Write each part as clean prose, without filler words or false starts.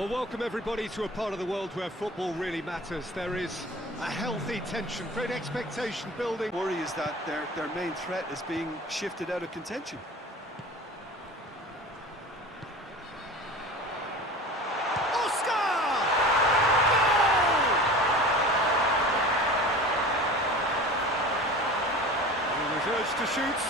Well, welcome everybody to a part of the world where football really matters. There is a healthy tension, great expectation building. Worry is that their main threat is being shifted out of contention. Oscar! Goal! He was urged to shoot,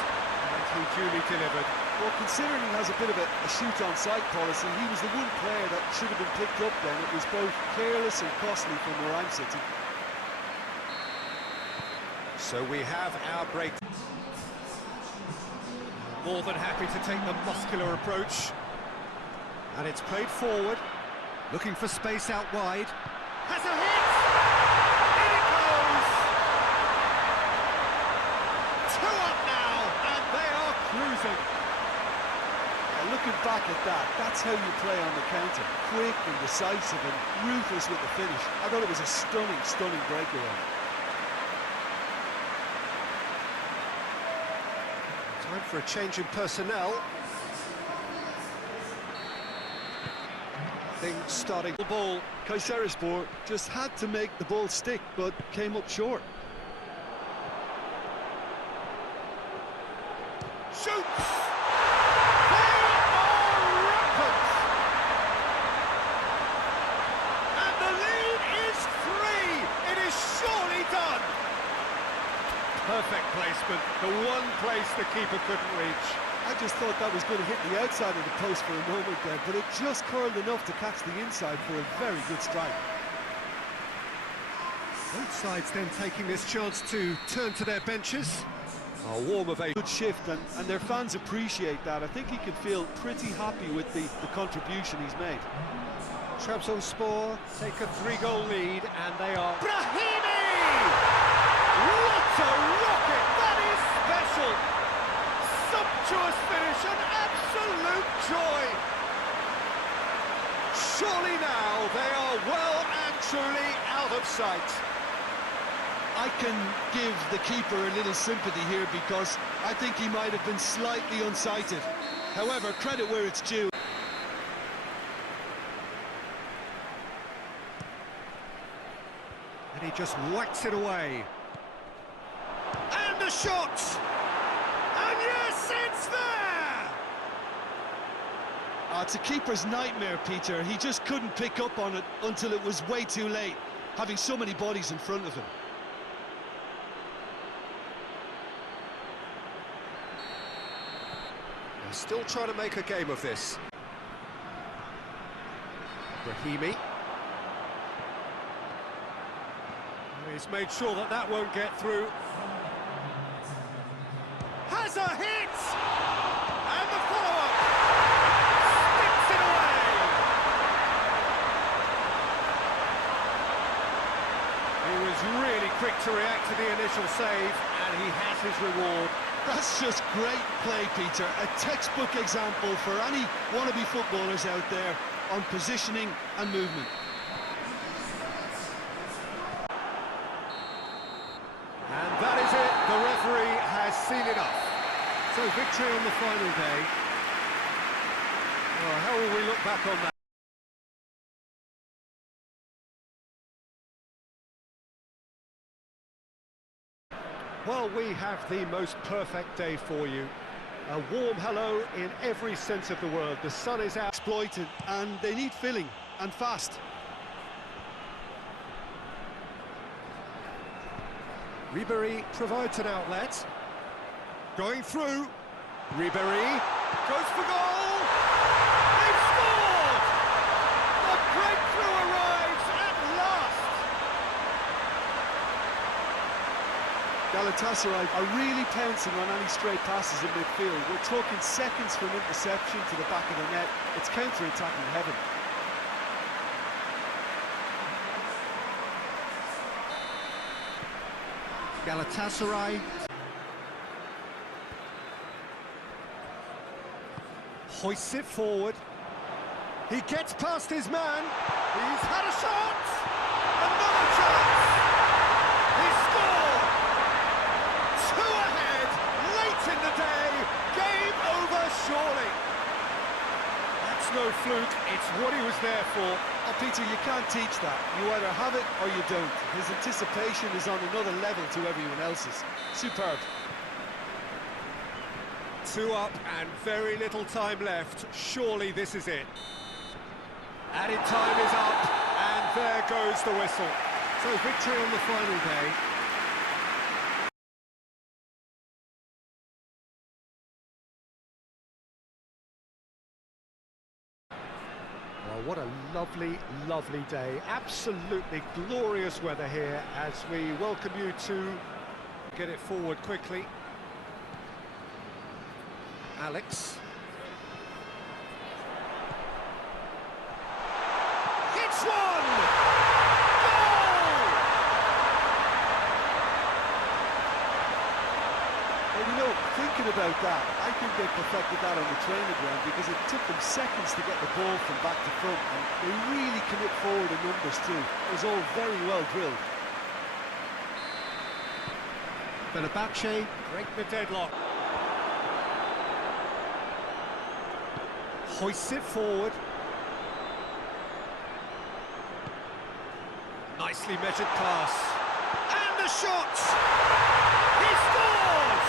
and he duly delivered. Well, considering he has a bit of a shoot-on-sight policy, he was the one player that should have been picked up then. It was both careless and costly from where I'm sitting. So we have our break. More than happy to take the muscular approach. And it's played forward, looking for space out wide. Has a hit! In it goes! 2 up now, and they are cruising. Looking back at that, that's how you play on the counter. Quick and decisive and ruthless with the finish. I thought it was a stunning, stunning breakaway. Time for a change in personnel. Things starting the ball. Kayserispor just had to make the ball stick, but came up short. Shoots! Perfect placement, the one place the keeper couldn't reach. I just thought that was going to hit the outside of the post for a moment there, but it just curled enough to catch the inside for a very good strike. Both sides then taking this chance to turn to their benches. A warm ovation. Good shift, and their fans appreciate that. I think he can feel pretty happy with the contribution he's made. Trabzonspor take a 3-goal lead, and they are... Brahimi! What a rocket! That is special! Sumptuous finish, an absolute joy! Surely now they are well and truly out of sight. I can give the keeper a little sympathy here because I think he might have been slightly unsighted. However, credit where it's due. And he just whacks it away. And the shot! And yes, it's there! It's a keeper's nightmare, Peter. He just couldn't pick up on it until it was way too late, having so many bodies in front of him. They're still trying to make a game of this. Brahimi. He's made sure that that won't get through. Has a hit! And the follow-up! Sticks it away! He was really quick to react to the initial save, and he has his reward. That's just great play, Peter. A textbook example for any wannabe footballers out there on positioning and movement. And that is it. The referee has seen enough. So victory on the final day. Well, how will we look back on that? Well, we have the most perfect day for you. A warm hello in every sense of the word. The sun is out. Exploited, and they need filling, and fast. Ribéry provides an outlet. Going through. Ribéry goes for goal! They've scored! The breakthrough arrives at last! Galatasaray are really pouncing on any stray passes in midfield. We're talking seconds from interception to the back of the net. It's counter-attacking heaven. Galatasaray hoists it forward. He gets past his man. He's had a shot. Another chance. He scored. 2 ahead. Late in the day. Game over surely. That's no fluke, it's what he was there for. Oh, Peter, you can't teach that. You either have it or you don't. His anticipation is on another level to everyone else's. Superb. 2 up and very little time left. Surely this is it. Added time is up, and there goes the whistle. So victory on the final day. Well, what a lovely, lovely day. Absolutely glorious weather here as we welcome you to get it forward quickly. Alex. Hits one! Goal! Well, you know, thinking about that, I think they perfected that on the training ground because it took them seconds to get the ball from back to front, and they really commit forward in numbers too. It was all very well drilled. Fenerbahce break the deadlock. Hoists it forward. Nicely measured pass. And the shot! He scores!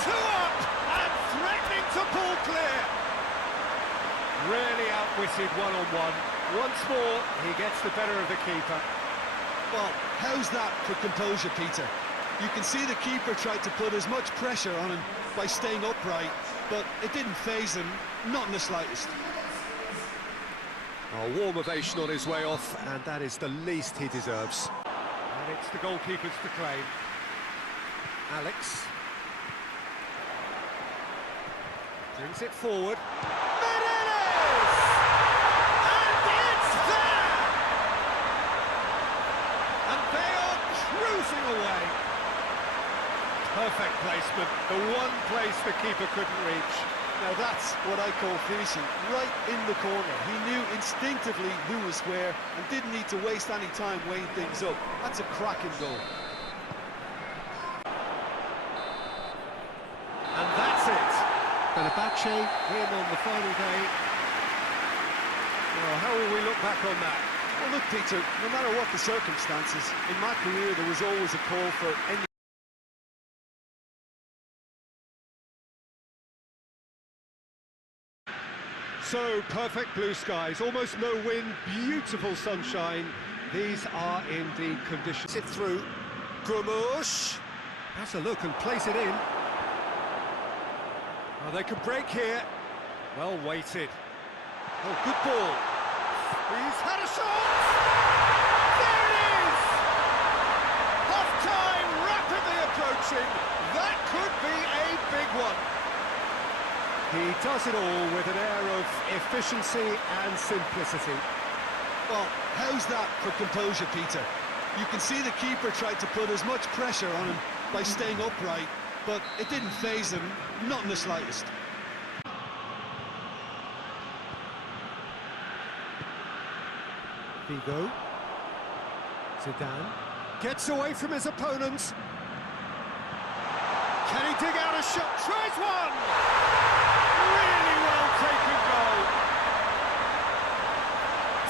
2 up and threatening to pull clear. Really outwitted one-on-one. Once more, he gets the better of the keeper. Well, how's that for composure, Peter? You can see the keeper tried to put as much pressure on him by staying upright, but it didn't faze him, not in the slightest. A warm ovation on his way off, and that is the least he deserves. And it's the goalkeepers to claim. Alex. Brings it forward. Menendez! And it's there! And they are cruising away. Perfect placement, the one place the keeper couldn't reach. Now that's what I call finishing, right in the corner. He knew instinctively who was where and didn't need to waste any time weighing things up. That's a cracking goal. And that's it. Fenerbahce in on the final day. Well, how will we look back on that? Well, look, Peter, no matter what the circumstances, in my career there was always a call for any... So, perfect blue skies, almost no wind, beautiful sunshine. These are indeed conditions. It through. Grumush has a look and place it in. Oh, they can break here. Well weighted. Oh, good ball. He's had a shot! There it is! Half-time rapidly approaching. That could be a big one. He does it all with an air of efficiency and simplicity. Well, how's that for composure, Peter? You can see the keeper tried to put as much pressure on him by staying upright, but it didn't faze him, not in the slightest. Vigo. Zidane. Gets away from his opponent. Can he dig out a shot? Tries one! Really well taken goal.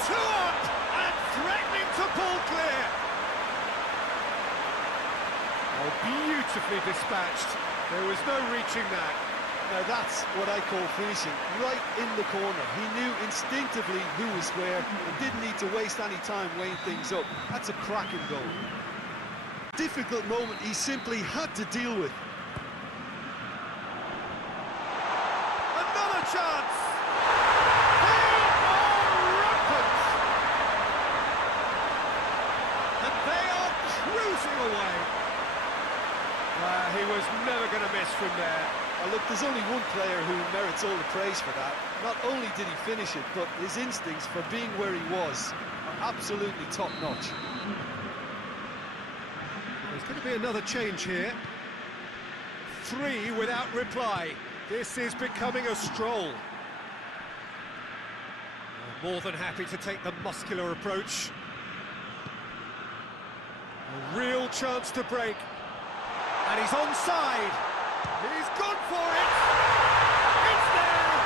2 up and threatening to pull clear. Oh, beautifully dispatched. There was no reaching that. Now that's what I call finishing, right in the corner. He knew instinctively who was where and didn't need to waste any time weighing things up. That's a cracking goal. Difficult moment he simply had to deal with. Another chance! They are rampant! And they are cruising away. He was never going to miss from there. Look, there's only one player who merits all the praise for that. Not only did he finish it, but his instincts for being where he was are absolutely top-notch. There's going to be another change here. 3 without reply. This is becoming a stroll. More than happy to take the muscular approach. A real chance to break. And he's onside. He's gone for it. It's there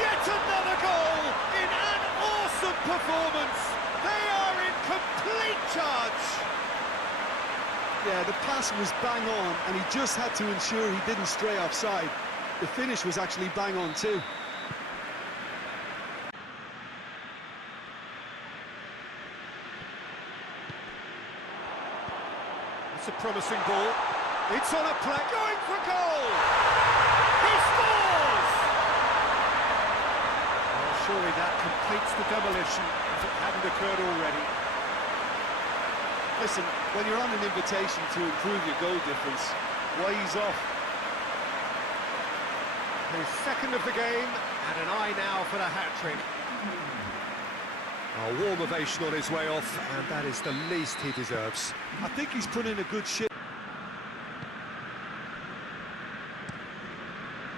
Yet another goal in an awesome performance. They are in complete charge. Yeah, the pass was bang on, and he just had to ensure he didn't stray offside. The finish was actually bang on too. It's a promising ball. It's on a play, going for goal! He scores! Well, surely that completes the demolition if it hadn't occurred already. Listen, when you're on an invitation to improve your goal difference, why ease off? His second of the game, and an eye now for the hat-trick. A warm ovation on his way off, and that is the least he deserves. I think he's put in a good shift.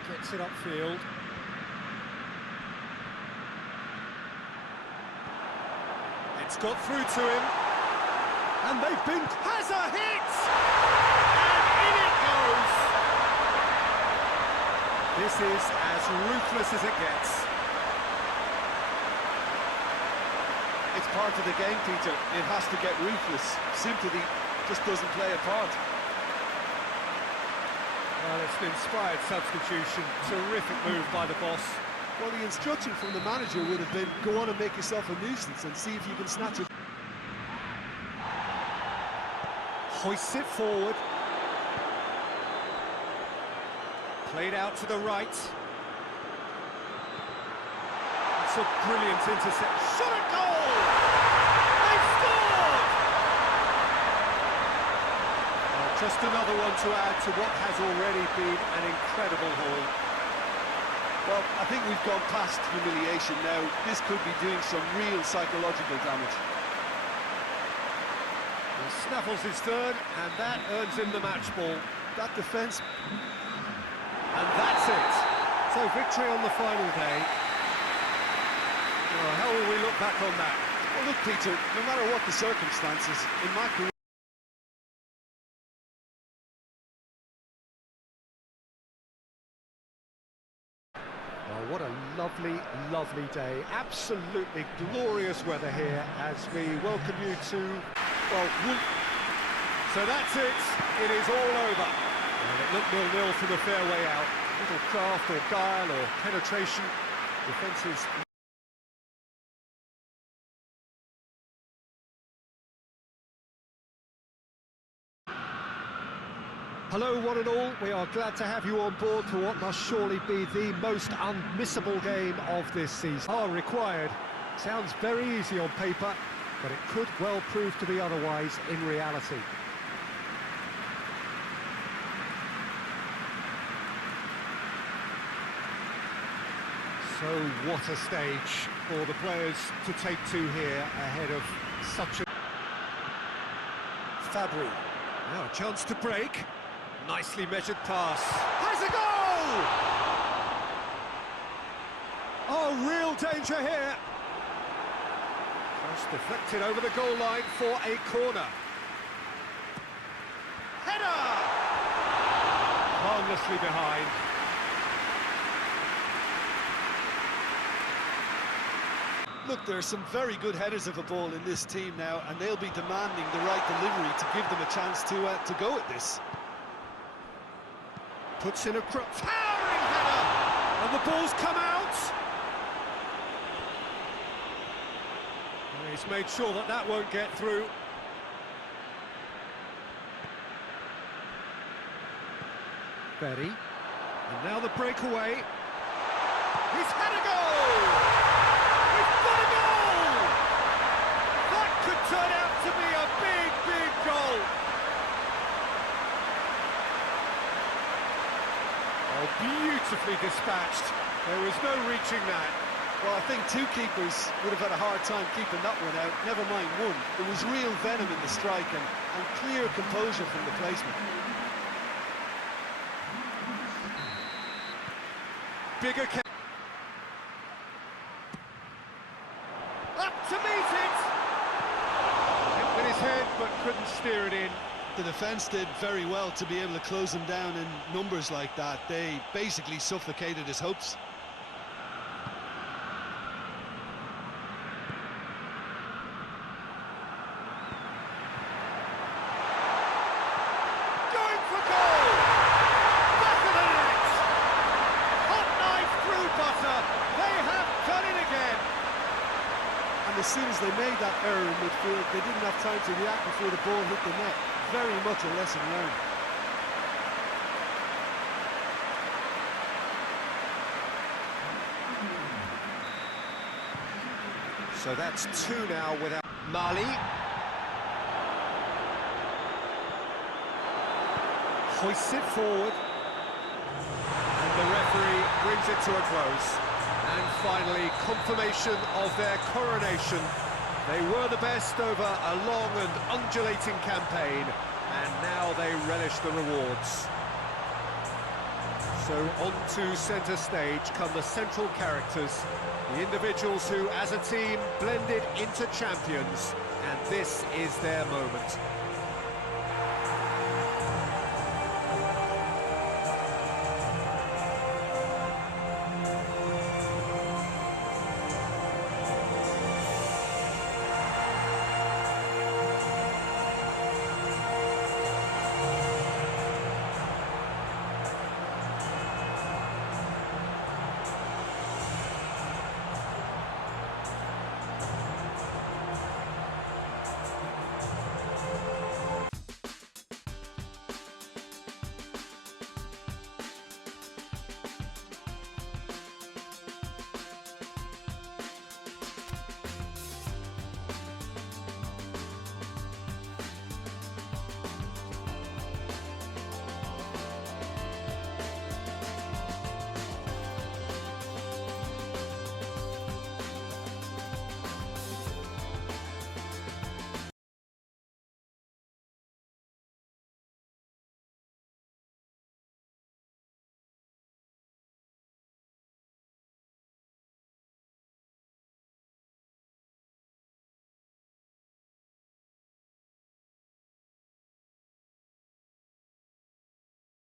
Gets it upfield. It's got through to him. And they've been... has a hit! And in it goes! This is as ruthless as it gets. It's part of the game, Peter. It has to get ruthless. Sympathy just doesn't play a part. Well, it's an inspired substitution. Terrific move by the boss. Well, the instruction from the manager would have been, go on and make yourself a nuisance and see if you can snatch it. Hoists it forward. Played out to the right. It's a brilliant intercept. Shot at goal! They've scored! Well, just another one to add to what has already been an incredible haul. Well, I think we've gone past humiliation now. This could be doing some real psychological damage. He snaffles his third, and that earns him the match ball. That defence... And that's it. So victory on the final day. Well, how will we look back on that? Well, look, Peter, no matter what the circumstances, in my career... Well, what a lovely, lovely day. Absolutely glorious weather here as we welcome you to, well, so that's it. It is all over. And it looked 0-0 from the fairway out. Little craft or guile or penetration. Defences. Hello one and all, we are glad to have you on board for what must surely be the most unmissable game of this season. Are required. Sounds very easy on paper, but it could well prove to be otherwise in reality. So what a stage for the players to take to here ahead of such a... Fabry, now a chance to break. Nicely measured pass. Has a goal! Oh, real danger here. Just deflected over the goal line for a corner. Header! Harmlessly behind. Look, there are some very good headers of a ball in this team now, and they'll be demanding the right delivery to give them a chance to go at this. Puts in a towering header, and the ball's come out. And he's made sure that that won't get through. Betty, and now the breakaway. He's had a goal! He's got a goal! That could turn out to be a big, big goal. Oh, beautifully dispatched. There was no reaching that. Well, I think two keepers would have had a hard time keeping that one out, never mind one. There was real venom in the strike and clear composure from the placement. Bigger up to meet it! Hit with his head, but couldn't steer it in. The defence did very well to be able to close him down in numbers like that. They basically suffocated his hopes. soon as they made that error in midfield, they didn't have time to react before the ball hit the net. Very much a lesson learned. So that's two now without Mali. Hoists it forward. And the referee brings it to a close. And finally, confirmation of their coronation. They were the best over a long and undulating campaign, and now they relish the rewards. So on to centre stage come the central characters, the individuals who, as a team, blended into champions, and this is their moment.